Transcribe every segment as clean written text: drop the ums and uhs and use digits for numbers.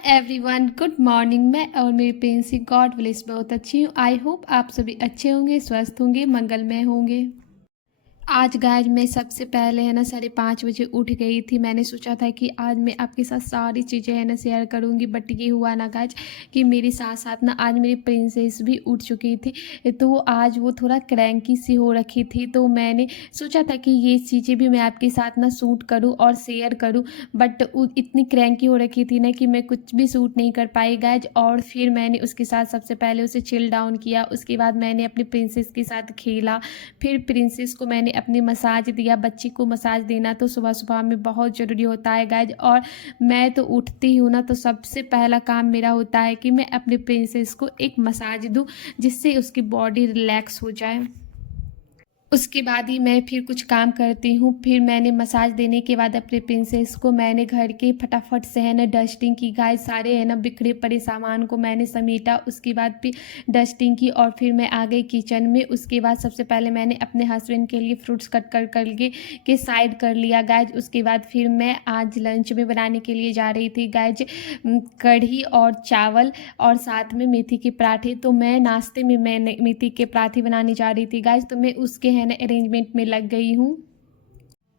Everyone, good morning. मैं और मेरी प्रिंसी गॉड ब्लेस बहुत अच्छी हूँ। आई होप आप सभी अच्छे होंगे, स्वस्थ होंगे, मंगलमय होंगे। आज गाइज मैं सबसे पहले है ना 5:30 बजे उठ गई थी। मैंने सोचा था कि आज मैं आपके साथ सारी चीज़ें है ना शेयर करूंगी, बट ये हुआ ना गाइज कि मेरे साथ साथ ना आज मेरी प्रिंसेस भी उठ चुकी थी। तो आज वो थोड़ा क्रैंकी सी हो रखी थी, तो मैंने सोचा था कि ये चीज़ें भी मैं आपके साथ ना शूट करूँ और शेयर करूँ। बट इतनी क्रैंकी हो रखी थी ना कि मैं कुछ भी शूट नहीं कर पाई गाइज। और फिर मैंने उसके साथ सबसे पहले उसे चिल डाउन किया। उसके बाद मैंने अपनी प्रिंसेस के साथ खेला। फिर प्रिंसेस को मैंने अपनी मसाज दिया। बच्ची को मसाज देना तो सुबह सुबह में बहुत ज़रूरी होता है गाइज। और मैं तो उठती हूँ ना तो सबसे पहला काम मेरा होता है कि मैं अपने प्रिंसेस को एक मसाज दूँ, जिससे उसकी बॉडी रिलैक्स हो जाए। उसके बाद ही मैं फिर कुछ काम करती हूँ। फिर मैंने मसाज देने के बाद अपने प्रिंसेस को मैंने घर के फटाफट से है ना डस्टिंग की गाय। सारे है ना बिखरे पड़े सामान को मैंने समेटा। उसके बाद फिर डस्टिंग की और फिर मैं आ गई किचन में। उसके बाद सबसे पहले मैंने अपने हस्बैंड के लिए फ्रूट्स कट कर के साइड कर लिया गाइज। उसके बाद फिर मैं आज लंच में बनाने के लिए जा रही थी गाइज कढ़ी और चावल और साथ में मेथी के पराठे। तो मैं नाश्ते में मैंने मेथी के पराठे बनाने जा रही थी गाइज। तो मैं उसके है ना अरेंजमेंट में लग गई हूँ।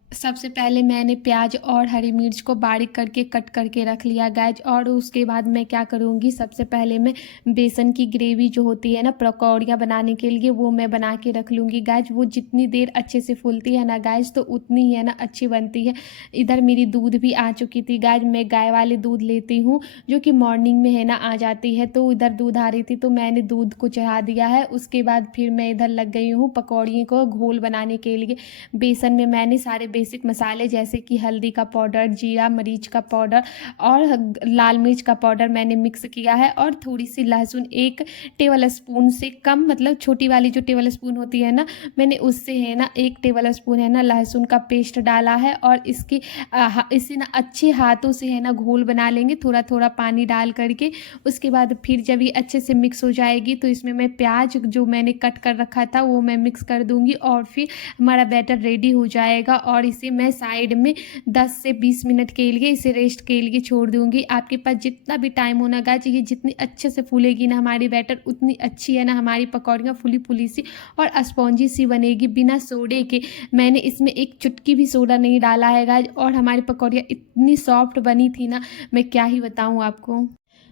सबसे पहले मैंने प्याज और हरी मिर्च को बारीक करके कट करके रख लिया गाइज। और उसके बाद मैं क्या करूँगी, सबसे पहले मैं बेसन की ग्रेवी जो होती है ना पकौड़ियाँ बनाने के लिए, वो मैं बना के रख लूँगी गाइज। वो जितनी देर अच्छे से फूलती है ना गाइज तो उतनी ही है ना अच्छी बनती है। इधर मेरी दूध भी आ चुकी थी गाइज। मैं गाय वाले दूध लेती हूँ जो कि मॉर्निंग में है ना आ जाती है। तो इधर दूध आ रही थी तो मैंने दूध को चढ़ा दिया है। उसके बाद फिर मैं इधर लग गई हूँ पकौड़ी को घोल बनाने के लिए। बेसन में मैंने सारे बेसिक मसाले जैसे कि हल्दी का पाउडर, जीरा मरीच का पाउडर और लाल मिर्च का पाउडर मैंने मिक्स किया है। और थोड़ी सी लहसुन, 1 टेबल स्पून से कम, मतलब छोटी वाली जो टेबल स्पून होती है ना, मैंने उससे है ना 1 टेबल स्पून है ना लहसुन का पेस्ट डाला है। और इसे ना अच्छे हाथों से है ना घोल बना लेंगे, थोड़ा थोड़ा पानी डाल करके। उसके बाद फिर जब ये अच्छे से मिक्स हो जाएगी तो इसमें मैं प्याज जो मैंने कट कर रखा था वो मैं मिक्स कर दूंगी। और फिर हमारा बैटर रेडी हो जाएगा और इसे मैं साइड में 10 से 20 मिनट के लिए इसे रेस्ट के लिए छोड़ दूंगी। आपके पास जितना भी टाइम होना गाइज, ये जितनी अच्छे से फूलेगी ना हमारी बैटर, उतनी अच्छी है ना हमारी पकौड़ियाँ फूली फूली सी और स्पॉन्जी सी बनेगी बिना सोडे के। मैंने इसमें एक चुटकी भी सोडा नहीं डाला है गाइज। और हमारी पकौड़ियाँ इतनी सॉफ्ट बनी थी ना, मैं क्या ही बताऊँ आपको।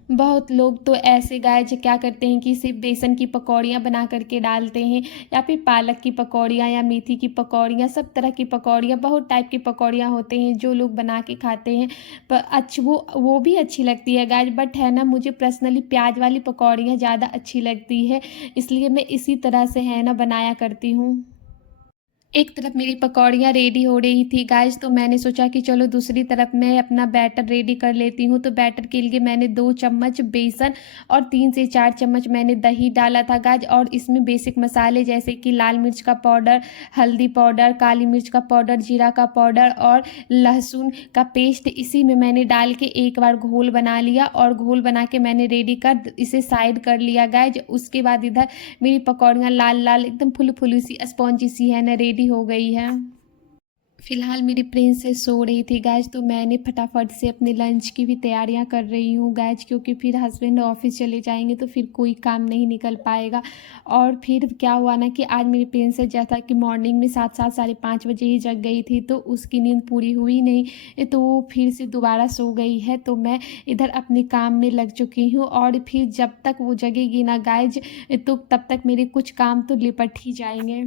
बहुत लोग तो ऐसे गाइज क्या करते हैं कि सिर्फ बेसन की पकौड़ियाँ बना करके डालते हैं, या फिर पालक की पकौड़ियाँ या मेथी की पकौड़ियाँ, सब तरह की पकौड़ियाँ, बहुत टाइप की पकौड़ियाँ होते हैं जो लोग बना के खाते हैं। पर वो भी अच्छी लगती है गाइज। बट है ना मुझे पर्सनली प्याज वाली पकौड़ियाँ ज़्यादा अच्छी लगती है, इसलिए मैं इसी तरह से है ना बनाया करती हूँ। एक तरफ मेरी पकौड़ियाँ रेडी हो रही थी गाइज, तो मैंने सोचा कि चलो दूसरी तरफ मैं अपना बैटर रेडी कर लेती हूँ। तो बैटर के लिए मैंने 2 चम्मच बेसन और 3 से 4 चम्मच मैंने दही डाला था गाइज। और इसमें बेसिक मसाले जैसे कि लाल मिर्च का पाउडर, हल्दी पाउडर, काली मिर्च का पाउडर, जीरा का पाउडर और लहसुन का पेस्ट, इसी में मैंने डाल के एक बार घोल बना लिया। और घोल बना के मैंने रेडी कर इसे साइड कर लिया गाइज। उसके बाद इधर मेरी पकौड़ियाँ लाल लाल एकदम फुल फुली सी स्पॉन्जी सी है ना रेडी हो गई है। फिलहाल मेरी प्रिंसेस सो रही थी गाइज, तो मैंने फटाफट से अपने लंच की भी तैयारियां कर रही हूँ गाइज, क्योंकि फिर हस्बैंड ऑफिस चले जाएंगे तो फिर कोई काम नहीं निकल पाएगा। और फिर क्या हुआ ना कि आज मेरी प्रिंसेस जैसा कि मॉर्निंग में 7 5:30 बजे ही जग गई थी, तो उसकी नींद पूरी हुई नहीं, तो वो फिर से दोबारा सो गई है। तो मैं इधर अपने काम में लग चुकी हूँ। और फिर जब तक वो जगेगी ना गाइज, तो तब तक मेरे कुछ काम तो लिपट ही जाएंगे।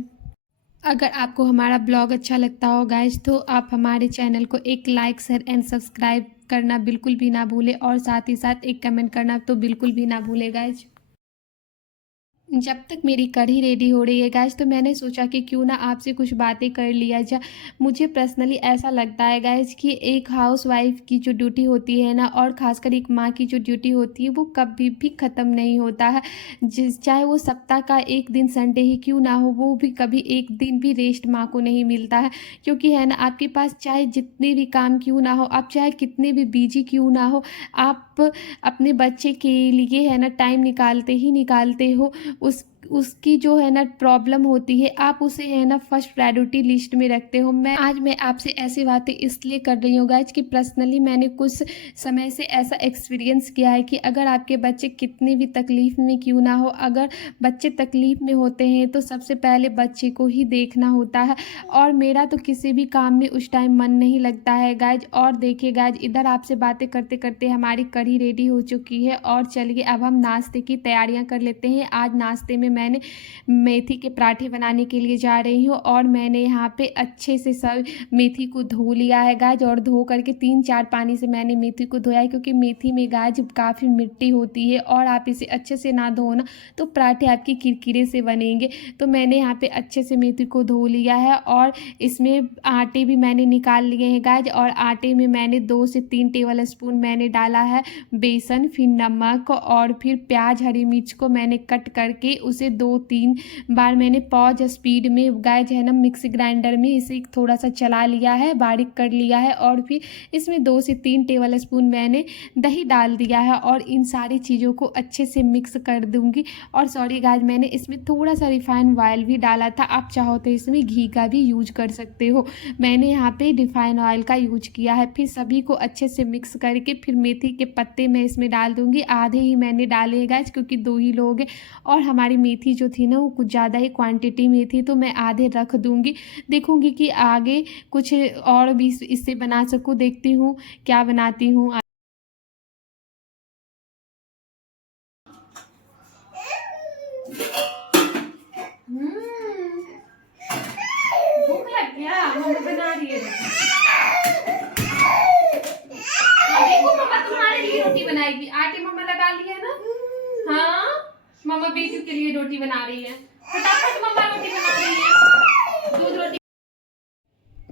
अगर आपको हमारा ब्लॉग अच्छा लगता हो गाइज, तो आप हमारे चैनल को एक लाइक, शेयर एंड सब्सक्राइब करना बिल्कुल भी ना भूलें। और साथ ही साथ एक कमेंट करना तो बिल्कुल भी ना भूलें गाइज। जब तक मेरी कढ़ी रेडी हो रही है गाइज, तो मैंने सोचा कि क्यों ना आपसे कुछ बातें कर लिया जाए। मुझे पर्सनली ऐसा लगता है गाइज कि एक हाउस वाइफ की जो ड्यूटी होती है ना, और ख़ासकर एक माँ की जो ड्यूटी होती है, वो कभी भी ख़त्म नहीं होता है। चाहे वो सप्ताह का एक दिन संडे ही क्यों ना हो, वो भी कभी एक दिन भी रेस्ट माँ को नहीं मिलता है। क्योंकि है ना आपके पास चाहे जितने भी काम क्यों ना हो, आप चाहे कितने भी बिजी क्यों ना हो, आप अपने बच्चे के लिए है ना टाइम निकालते ही निकालते हो। उस उसकी जो है ना प्रॉब्लम होती है, आप उसे है ना फर्स्ट प्रायोरिटी लिस्ट में रखते हो। मैं आपसे ऐसी बातें इसलिए कर रही हूँ गाइज कि पर्सनली मैंने कुछ समय से ऐसा एक्सपीरियंस किया है कि अगर आपके बच्चे कितनी भी तकलीफ़ में क्यों ना हो, अगर बच्चे तकलीफ़ में होते हैं तो सबसे पहले बच्चे को ही देखना होता है। और मेरा तो किसी भी काम में उस टाइम मन नहीं लगता है गाइज। और देखिए गाइज, इधर आपसे बातें करते करते हमारी कढ़ी रेडी हो चुकी है और चलिए अब हम नाश्ते की तैयारियां कर लेते हैं। आज नाश्ते में मैंने मेथी के पराठे बनाने के लिए जा रही हूँ और मैंने यहाँ पे अच्छे से सब मेथी को धो लिया है गाइज, और धो करके 3-4 पानी से मैंने मेथी को धोया है, क्योंकि मेथी में गाइज काफ़ी मिट्टी होती है और आप इसे अच्छे से ना धो ना तो पराठे आपकी किरकिरे से बनेंगे। तो मैंने यहाँ पे अच्छे से मेथी को धो लिया है और इसमें आटे भी मैंने निकाल लिए हैं गाइज। और आटे में मैंने 2 से 3 टेबल स्पून मैंने डाला है बेसन, फिर नमक और फिर प्याज हरी मिर्च को मैंने कट करके उसे 2-3 बार मैंने पॉज स्पीड में गाइज है ना मिक्सी ग्राइंडर में इसे थोड़ा सा चला लिया है, बारीक कर लिया है। और फिर इसमें 2 से 3 टेबल स्पून मैंने दही डाल दिया है और इन सारी चीज़ों को अच्छे से मिक्स कर दूंगी। और सॉरी गाइज, मैंने इसमें थोड़ा सा रिफाइंड ऑयल भी डाला था, आप चाहो तो इसमें घी का भी यूज कर सकते हो। मैंने यहाँ पे रिफाइंड ऑयल का यूज किया है। फिर सभी को अच्छे से मिक्स करके फिर मेथी के पत्ते मैं इसमें डाल दूंगी। आधे ही मैंने डाले हैं गाइज, क्योंकि 2 ही लोग हैं और हमारी मेथी जो थी ना वो कुछ ज़्यादा ही क्वांटिटी में थी, तो मैं आधे रख दूंगी। देखूंगी कि आगे कुछ और भी इससे बना सकूँ, देखती हूँ क्या बनाती हूँ। भूख लग गया, मम्मा बना रही है। देखो मम्मा तुम्हारे लिए रोटी बनाएगी, आटे मम्मा लगा ली है ना। हाँ, मम्मा बेटी के लिए रोटी बना रही है, फटाफट मम्मा रोटी बना रही है, दूध रोटी।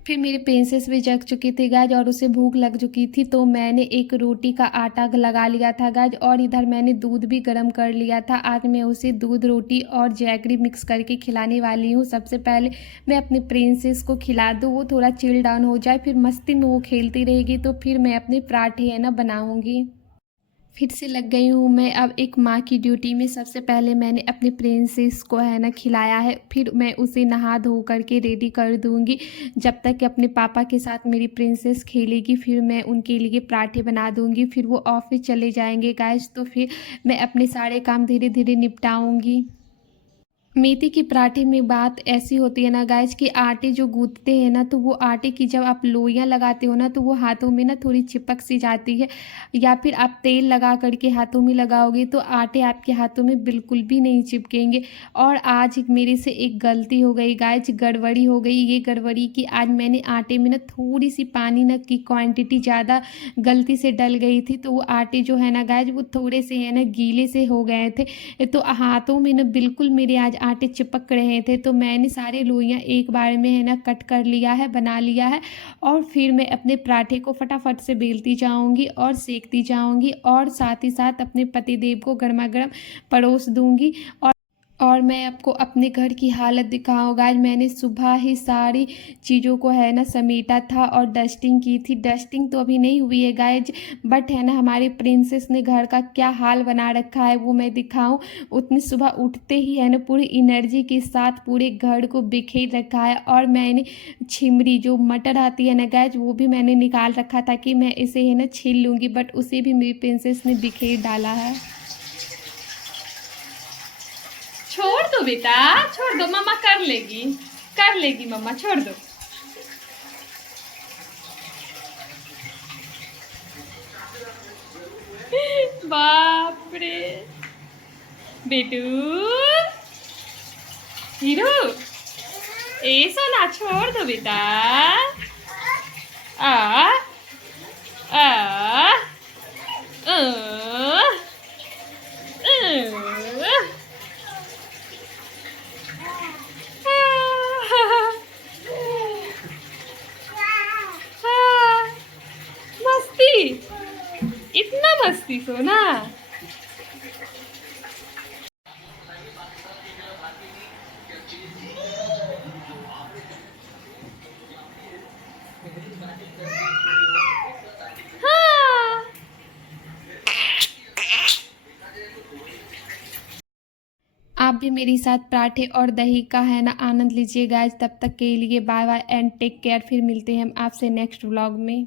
फिर मेरे पेंसेस भी जग चुकी थी गाज और उसे भूख लग चुकी थी, तो मैंने एक रोटी का आटा लगा लिया था गाज। और इधर मैंने दूध भी गर्म कर लिया था। आज मैं उसे दूध रोटी और जैगरी मिक्स करके खिलाने वाली हूँ। सबसे पहले मैं अपने प्रिंसेस को खिला दूँ, वो थोड़ा चिल डाउन हो जाए, फिर मस्ती में वो खेलती रहेगी, तो फिर मैं अपने पराठे है ना बनाऊँगी। फिर से लग गई हूँ मैं अब एक माँ की ड्यूटी में। सबसे पहले मैंने अपने प्रिंसेस को है ना खिलाया है, फिर मैं उसे नहा धो करके रेडी कर दूँगी। जब तक कि अपने पापा के साथ मेरी प्रिंसेस खेलेगी, फिर मैं उनके लिए पराठे बना दूँगी। फिर वो ऑफिस चले जाएंगे गाइस, तो फिर मैं अपने सारे काम धीरे धीरे निपटाऊँगी। मेथी के पराठे में बात ऐसी होती है ना गाइज कि आटे जो गूंथते हैं ना, तो वो आटे की जब आप लोइयाँ लगाते हो ना, तो वो हाथों में ना थोड़ी चिपक सी जाती है। या फिर आप तेल लगा करके हाथों में लगाओगे तो आटे आपके हाथों में बिल्कुल भी नहीं चिपकेंगे। और आज मेरे से एक गलती हो गई गाइज, गड़बड़ी हो गई। ये गड़बड़ी कि आज मैंने आटे में ना थोड़ी सी पानी ना की क्वान्टिटी ज़्यादा गलती से डल गई थी, तो वो आटे जो है ना गाइज वो थोड़े से है ना गीले से हो गए थे, तो हाथों में ना बिल्कुल मेरे आज आटे चिपक रहे थे। तो मैंने सारे लोइयाँ एक बार में है ना कट कर लिया है, बना लिया है। और फिर मैं अपने पराठे को फटाफट से बेलती जाऊंगी और सेकती जाऊंगी, और साथ ही साथ अपने पतिदेव को गर्मा गर्म परोस दूंगी। और मैं आपको अपने घर की हालत दिखाऊंगा। आज मैंने सुबह ही सारी चीज़ों को है ना समेटा था और डस्टिंग की थी। डस्टिंग तो अभी नहीं हुई है गाइज, बट है ना हमारी प्रिंसेस ने घर का क्या हाल बना रखा है वो मैं दिखाऊं। उतनी सुबह उठते ही है ना पूरी एनर्जी के साथ पूरे घर को बिखेर रखा है। और मैंने छिमरी जो मटर आती है ना गाइज, वो भी मैंने निकाल रखा था कि मैं इसे है ना छील लूँगी, बट उसे भी मेरी प्रिंसेस ने बिखेर डाला है। छोड़ दो बेटा, छोड़ दो, मम्मा कर लेगी, कर लेगी मम्मा, छोड़ दो। बाप रे बेटू, हीरो, ए सोना छोड़ दो बेटा। आ आ आ, मस्ती, इतना मस्ती सोना। हाँ, आप भी मेरे साथ पराठे और दही का है ना आनंद लीजिए गाइज। तब तक के लिए bye bye and take care. फिर मिलते हैं हम आपसे नेक्स्ट व्लॉग में।